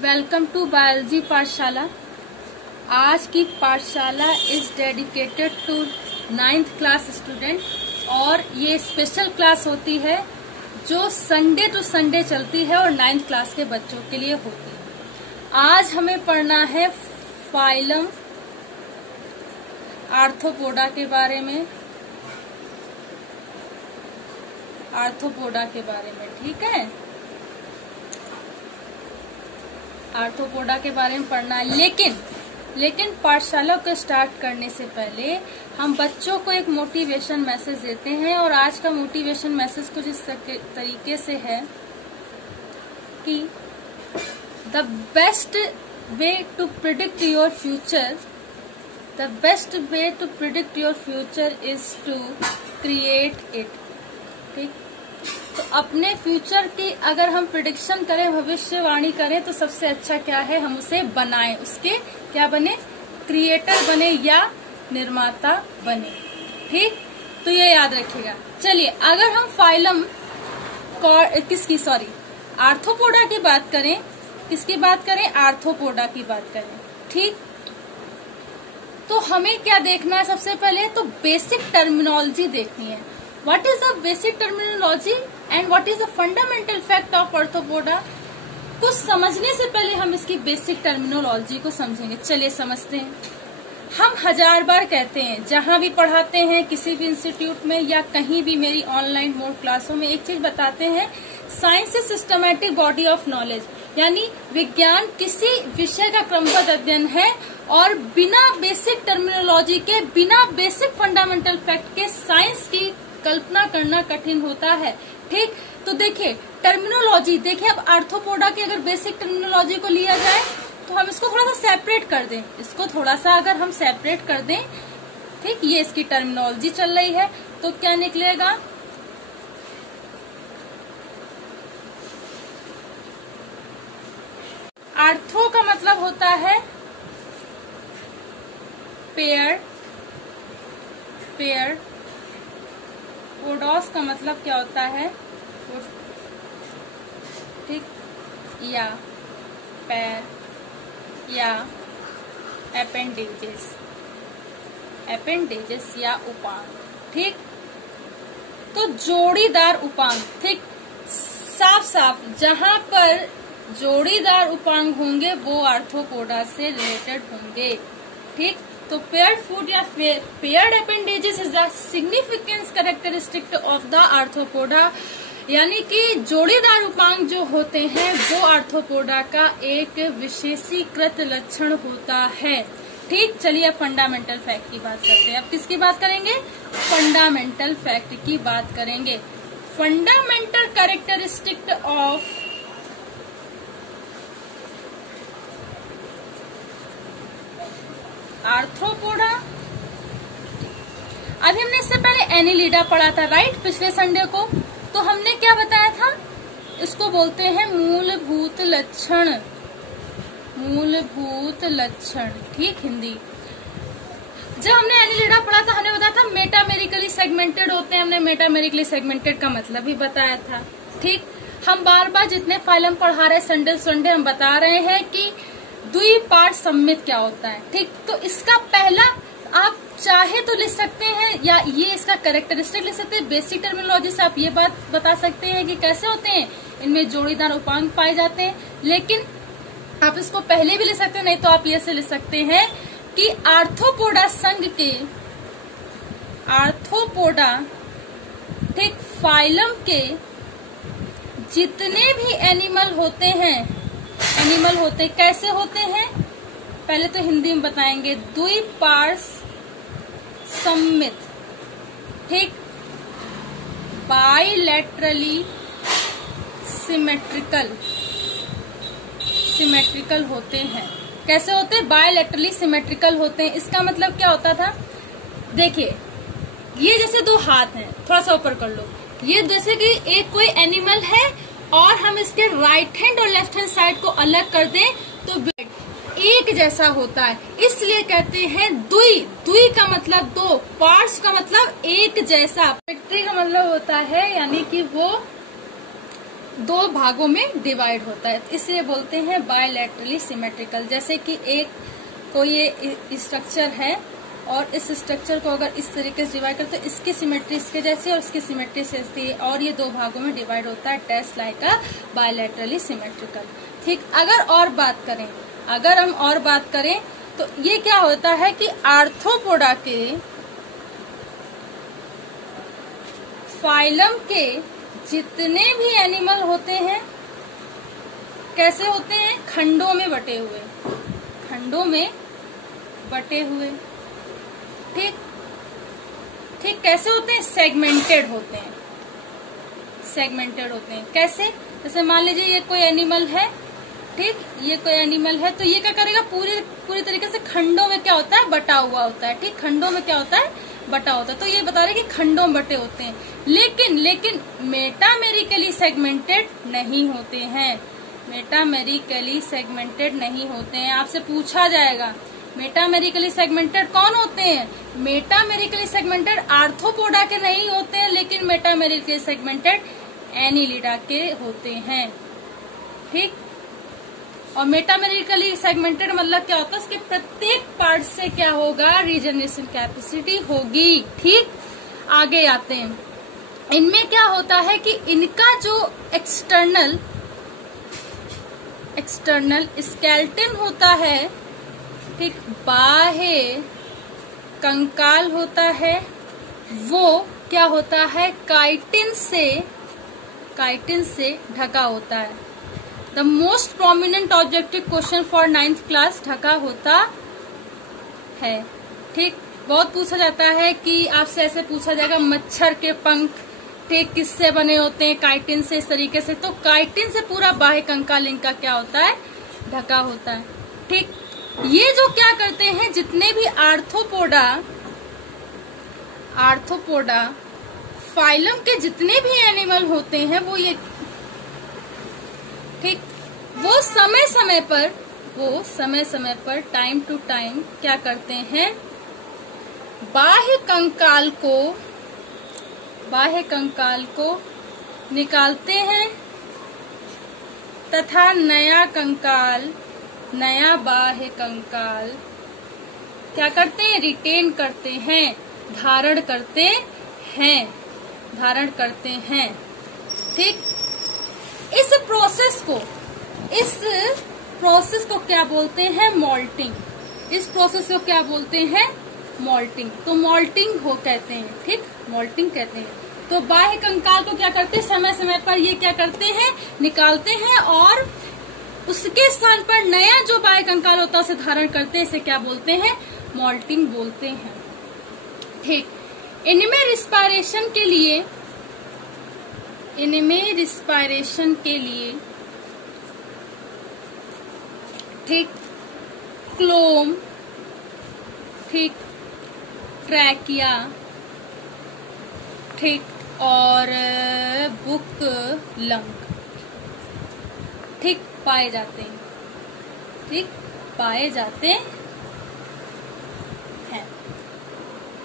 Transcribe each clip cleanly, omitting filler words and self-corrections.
Welcome to biology पाठशाला। आज की पाठशाला is dedicated to 9th class student और ये स्पेशल क्लास होती है जो संडे टू संडे चलती है और 9th क्लास के बच्चों के लिए होती है। आज हमें पढ़ना है फाइलम आर्थ्रोपोडा के बारे में, ठीक है। आर्थ्रोपोडा के बारे में पढ़ना है, लेकिन पाठशाला को स्टार्ट करने से पहले हम बच्चों को एक मोटिवेशन मैसेज देते हैं और आज का मोटिवेशन मैसेज कुछ इस तरीके से है कि the best way to predict your future is to create it. ठीक, तो अपने फ्यूचर की अगर हम प्रिडिक्शन करें, भविष्यवाणी करें, तो सबसे अच्छा क्या है, हम उसे बनाएं, उसके क्या बने, क्रिएटर बने या निर्माता बने। ठीक, तो ये याद रखिएगा। चलिए, अगर हम फाइलम आर्थ्रोपोडा की बात करें, किसकी बात करें, आर्थ्रोपोडा की बात करें। ठीक, तो हमें क्या देखना है, सबसे पहले तो बेसिक टर्मिनोलॉजी देखनी है। What is the basic terminology and what is the fundamental fact of arthropoda? कुछ समझने से पहले हम इसकी बेसिक टर्मिनोलॉजी को समझेंगे। चलिए समझते हैं। हम 1000 बार कहते हैं, जहां भी पढ़ाते हैं, किसी भी इंस्टीट्यूट में या कहीं भी मेरी ऑनलाइन मोड क्लासों में, एक चीज बताते हैं, science is systematic body of knowledge, यानी विज्ञान किसी विषय का क्रमबद्ध अध्ययन है और बिना बेसिक टर्मिनोलॉजी के, बिना बेसिक फंडामेंटल फैक्ट के साइंस की कल्पना करना कठिन होता है। ठीक, तो देखिए टर्मिनोलॉजी, देखिए अब आर्थ्रोपोडा की अगर बेसिक टर्मिनोलॉजी को लिया जाए तो हम इसको थोड़ा सा सेपरेट कर दें, इसको थोड़ा सा अगर हम सेपरेट कर दें, ठीक, ये इसकी टर्मिनोलॉजी चल रही है, तो क्या निकलेगा, आर्थ्रो का मतलब होता है पेयर, पोडोस का मतलब क्या होता है, ठीक, या पैर या एपेंडेजेस या उपांग। ठीक, तो जोड़ीदार उपांग, ठीक, साफ जहां पर जोड़ीदार उपांग होंगे वो आर्थ्रोपोडा से रिलेटेड होंगे। ठीक, तो पेयर्ड फूट या paired appendages is the significance characteristic of the arthropoda, यानी कि जोड़ीदार उपांग जो होते हैं वो आर्थ्रोपोडा का एक विशेषीकृत लक्षण होता है। ठीक, चलिए अब फंडामेंटल फैक्ट की बात करते हैं। अब किसकी बात करेंगे, फंडामेंटल फैक्ट की बात करेंगे। Fundamental characteristic of arthropoda. अभी हमने इससे पहले एनिलिडा पढ़ा था, राइट, पिछले संडे को। तो हमने क्या बताया था, इसको बोलते हैं मूलभूत लक्षण, ठीक, हिंदी। जब हमने एनिलिडा पढ़ा था हमने बताया था मेटामेरिकली सेगमेंटेड होते हैं, हमने मेटामेरिकली सेगमेंटेड का मतलब भी बताया था। ठीक, हम बार बार जितने फाइलम पढ़ा रहे संडे हम बता रहे हैं कि द्विपार्श्व सममित क्या होता है। ठीक, तो इसका पहला आप चाहे तो लिख सकते हैं या ये इसका कैरेक्टरिस्टिक लिख सकते हैं। बेसिक टर्मिनोलॉजी से आप ये बात बता सकते हैं कि कैसे होते हैं, इनमें जोड़ीदार उपांग पाए जाते हैं। लेकिन आप इसको पहले भी लिख सकते हैं, नहीं तो आप ये से लिख सकते हैं कि आर्थ्रोपोडा संघ के, आर्थ्रोपोडा, ठीक, फाइलम के जितने भी एनिमल होते हैं, कैसे होते हैं, पहले तो हिंदी में बताएंगे, द्विपार्श्व सममित, ठीक, बाइलैटरली सिमेट्रिकल होते हैं। कैसे होते हैं, बाइलैटरली सिमेट्रिकल होते हैं। इसका मतलब क्या होता था, देखिए ये जैसे दो हाथ हैं, थोड़ा सा ऊपर कर लो, ये जैसे कि एक कोई एनिमल है और हम इसके राइट हैंड और लेफ्ट हैंड साइड को अलग कर दें तो एक जैसा होता है, इसलिए कहते हैं द्वि का मतलब दो, पार्ट्स का मतलब एक जैसा, सिमेट्री का मतलब होता है यानी कि वो दो भागों में डिवाइड होता है, इसलिए बोलते हैं बायलैटरली सिमेट्रिकल। जैसे कि एक कोई ये स्ट्रक्चर है और इस स्ट्रक्चर को अगर इस तरीके से डिवाइड करते तो इसकी सिमेट्री इसके जैसी और इसकी सिमेट्री से जैसी, और ये दो भागों में डिवाइड होता है, टेस्ट लाइक अ बायलैटरली सिमेट्रिकल। ठीक, अगर हम और बात करें तो ये क्या होता है कि आर्थ्रोपोडा के फाइलम के जितने भी एनिमल होते हैं कैसे होते हैं, खंडों में बटे हुए। ठीक कैसे होते हैं, सेगमेंटेड होते हैं। कैसे, जैसे मान लीजिए ये कोई एनिमल है, ठीक, ये कोई एनिमल है तो ये क्या करेगा, पूरी तरीके से खंडों में क्या होता है, बटा हुआ होता है। ठीक, खंडों में क्या होता है, बटा होता है। तो ये बता रहे कि खंडों में बटे होते हैं, लेकिन मेटामेरिकली सेगमेंटेड नहीं होते हैं। आपसे पूछा जाएगा मेटामेरिकली सेगमेंटेड कौन होते हैं। मेटामेरिकली सेगमेंटेड आर्थ्रोपोडा के नहीं होते हैं, लेकिन मेटामेरिकली सेगमेंटेड एनिलिडा के होते हैं। ठीक, और मेटामेरिकली सेगमेंटेड मतलब क्या होता है, इसके प्रत्येक पार्ट से क्या होगा, रीजनरेशन कैपेसिटी होगी। ठीक, आगे आते हैं। इनमें क्या होता है कि इनका जो एक्सटर्नल स्केलेटन होता है, ठीक, बाह्य कंकाल होता है, वो क्या होता है, काइटिन से ढका होता है। The most prominent objective question for 9th class ढका होता है। ठीक, बहुत पूछा जाता है कि आपसे ऐसे पूछा जाएगा मच्छर के पंख ठीक किससे बने होते हैं, काइटिन से, इस तरीके से। तो काइटिन से पूरा बाह्य कंकाल इनका क्या होता है, ढका होता है। ठीक, ये जो क्या करते हैं, जितने भी आर्थ्रोपोडा फाइलम के जितने भी एनिमल होते हैं वो ये, ठीक, वो समय समय पर टाइम टू टाइम क्या करते हैं, बाह्य कंकाल को निकालते हैं तथा नया बाह्य कंकाल क्या करते हैं, रिटेन करते हैं, धारण करते हैं। ठीक, इस प्रोसेस को क्या बोलते हैं, मॉल्टिंग। तो मॉल्टिंग कहते हैं। ठीक, मॉल्टिंग कहते हैं। तो बाह्य कंकाल को क्या करते हैं, समय समय पर ये क्या करते हैं, निकालते हैं और उसके स्थान पर नया जो बाह्य कंकाल होता है उसे धारण करते हैं। इसे क्या बोलते हैं, मॉल्टिंग बोलते हैं। ठीक, इनमें रिस्पायरेशन के लिए ठीक, क्लोम, ठीक, ट्रैकिया, ठीक, और बुक लंग, ठीक, पाए जाते हैं।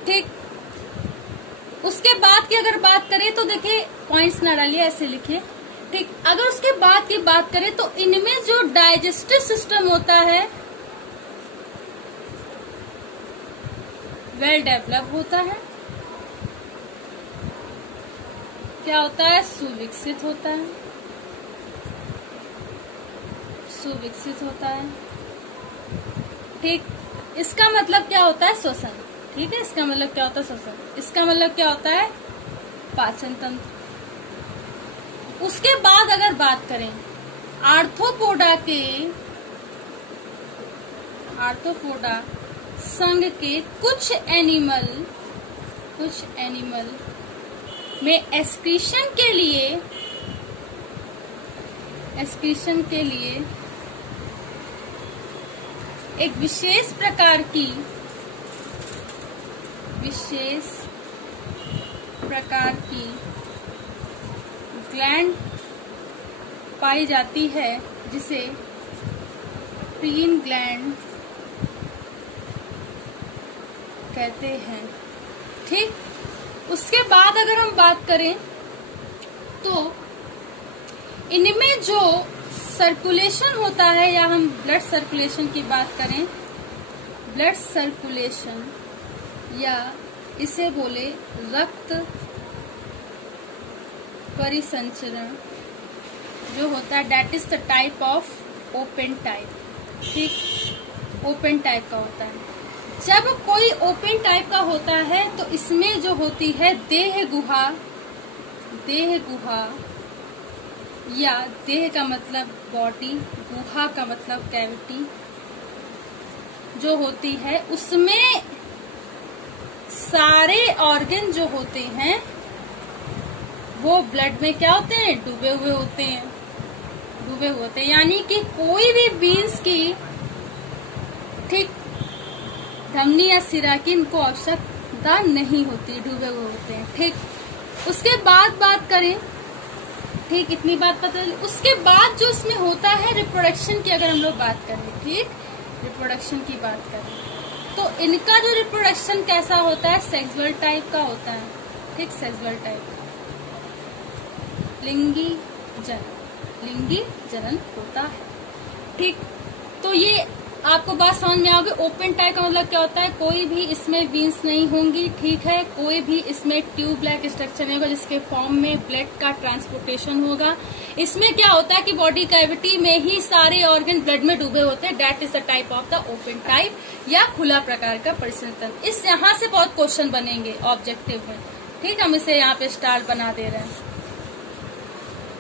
ठीक, उसके बाद की अगर बात करें तो देखिए, पॉइंट्स ना डालिए, ऐसे लिखिए। ठीक, अगर उसके बाद की बात करें तो इनमें जो डाइजेस्टिव सिस्टम होता है वेल डेवलप होता है। क्या होता है, सुविकसित होता है। ठीक, इसका मतलब क्या होता है, श्वसन। ठीक है, इसका मतलब क्या होता है, श्वसन। इसका मतलब क्या होता है, पाचन तंत्र। उसके बाद अगर बात करें आर्थ्रोपोडा संघ के कुछ एनिमल में एक्सक्रीशन के लिए एक विशेष प्रकार की ग्लैंड पाई जाती है, जिसे प्रीन ग्लैंड कहते हैं। ठीक, उसके बाद अगर हम बात करें तो इनमें जो सर्कुलेशन होता है, या हम ब्लड सर्कुलेशन की बात करें, ब्लड सर्कुलेशन या इसे बोले रक्त परिसंचरण जो होता है, that is the type of open type. ठीक, ओपन टाइप का होता है। जब कोई ओपन टाइप का होता है तो इसमें जो होती है देह गुहा, देह गुहा या देह का मतलब बॉडी, गुहा का मतलब कैविटी जो होती है, उसमें सारे ऑर्गन जो होते हैं वो ब्लड में क्या होते हैं, डूबे हुए होते हैं, डूबे हुए होते हैं। यानी कि कोई भी बीन्स की, ठीक, धमनी या सिरा की इनको आवश्यकता नहीं होती, डूबे हुए होते हैं। ठीक, उसके बाद बात करें, ठीक, इतनी बात पता चली। उसके बाद जो इसमें होता है रिप्रोडक्शन की अगर हम लोग बात करें, ठीक, रिप्रोडक्शन की बात करें तो इनका जो रिप्रोडक्शन कैसा होता है, सेक्सुअल टाइप का होता है। ठीक, सेक्सुअल टाइप, लिंगी जनन, लिंगी जनन होता है। ठीक, तो ये आपको बात समझ में आओगे। ओपन टाइप का मतलब क्या होता है, कोई भी इसमें वीन्स नहीं होंगी, ठीक है, कोई भी इसमें ट्यूब लाइक स्ट्रक्चर नहीं होगा जिसके फॉर्म में ब्लड का ट्रांसपोर्टेशन होगा। इसमें क्या होता है कि बॉडी कैविटी में ही सारे ऑर्गन ब्लड में डूबे होते हैं, that is the type of the open type या खुला प्रकार का परिसंचरण। इस यहाँ से बहुत क्वेश्चन बनेंगे ऑब्जेक्टिव में। ठीक, हम इसे यहाँ पे स्टार बना दे रहे हैं।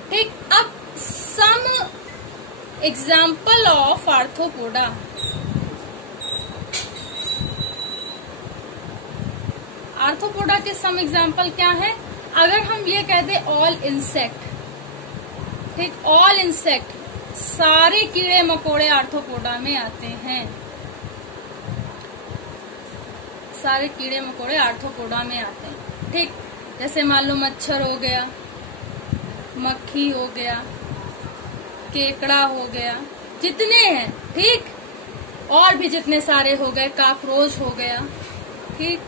ठीक, अब some example of arthropoda. Arthropoda के सम एग्जाम्पल क्या है, अगर हम ये कह दे ऑल इंसेक्ट, ठीक, ऑल इंसेक्ट, सारे कीड़े मकोड़े आर्थ्रोपोडा में आते हैं, सारे कीड़े मकोड़े आर्थ्रोपोडा में आते हैं। ठीक, जैसे मान लो मच्छर हो गया, मक्खी हो गया, केकड़ा हो गया, जितने हैं, ठीक, और भी जितने सारे हो गए, काकरोच हो गया, ठीक,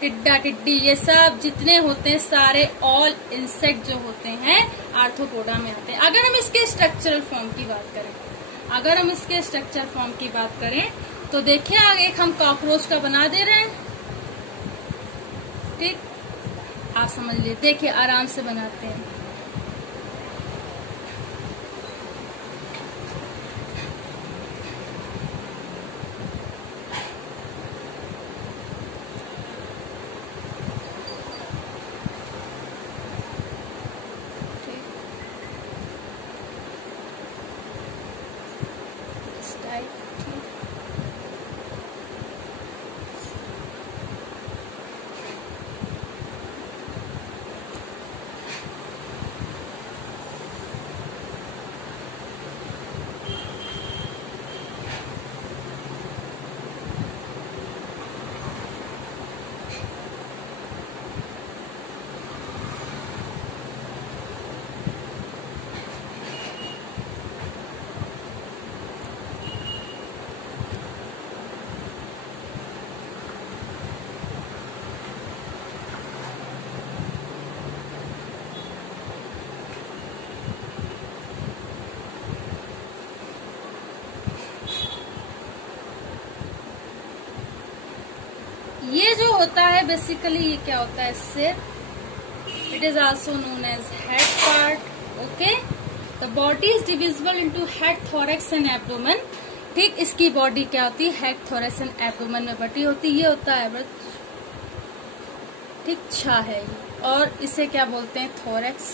टिड्डा टिड्डी, ये सब जितने होते हैं सारे ऑल इंसेक्ट जो होते हैं आर्थ्रोपोडा में आते हैं। अगर हम इसके स्ट्रक्चरल फॉर्म की बात करें, अगर हम इसके स्ट्रक्चर फॉर्म की बात करें तो देखिए आगे एक हम कॉकरोच का बना दे रहे हैं। ठीक, आप समझ लीजिए, देखिए आराम से बनाते हैं। ये जो होता है बेसिकली ये क्या होता है, सिर, it is also known as head part. Okay, the body is divisible into head, thorax and abdomen. ठीक, इसकी बॉडी क्या होती है, हेड, थोरैक्स एंड एब्डोमेन में बटी होती है। ये होता है ठीक, छा है ये, और इसे क्या बोलते हैं, थोरैक्स,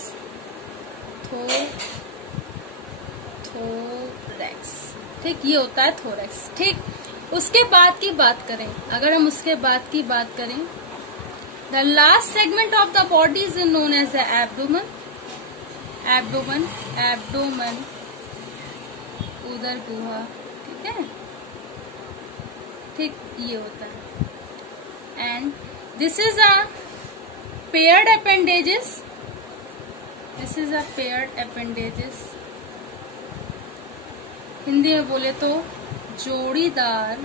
थोरैक्स। ठीक, ये होता है थोरैक्स। ठीक, उसके बाद की बात करें, अगर हम उसके बाद की बात करें, the last segment of the body is known as the abdomen. Abdomen, abdomen, उदर गुहा, ठीक है, ठीक, ये होता है। And this is a paired appendages, this is a paired appendages, Hindi में बोले तो जोड़ीदार,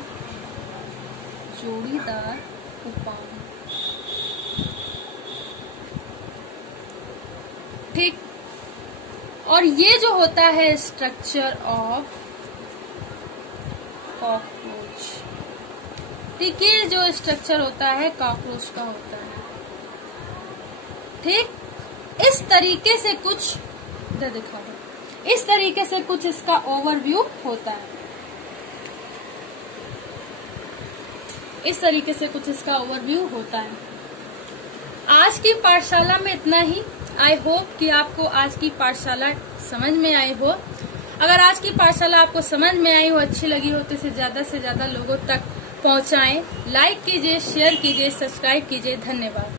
जोड़ीदार उपांग। ठीक, और ये जो होता है स्ट्रक्चर ऑफ कॉकरोच, ठीक है, जो स्ट्रक्चर होता है कॉकरोच का होता है। ठीक, इस तरीके से कुछ दिखा दो, इस तरीके से कुछ इसका ओवरव्यू होता है, इस तरीके से कुछ इसका ओवरव्यू होता है। आज की पाठशाला में इतना ही। आई होप कि आपको आज की पाठशाला समझ में आई हो। अगर आज की पाठशाला आपको समझ में आई हो, अच्छी लगी हो, तो इसे ज्यादा से ज्यादा लोगों तक पहुंचाएं। लाइक कीजिए, शेयर कीजिए, सब्सक्राइब कीजिए। धन्यवाद।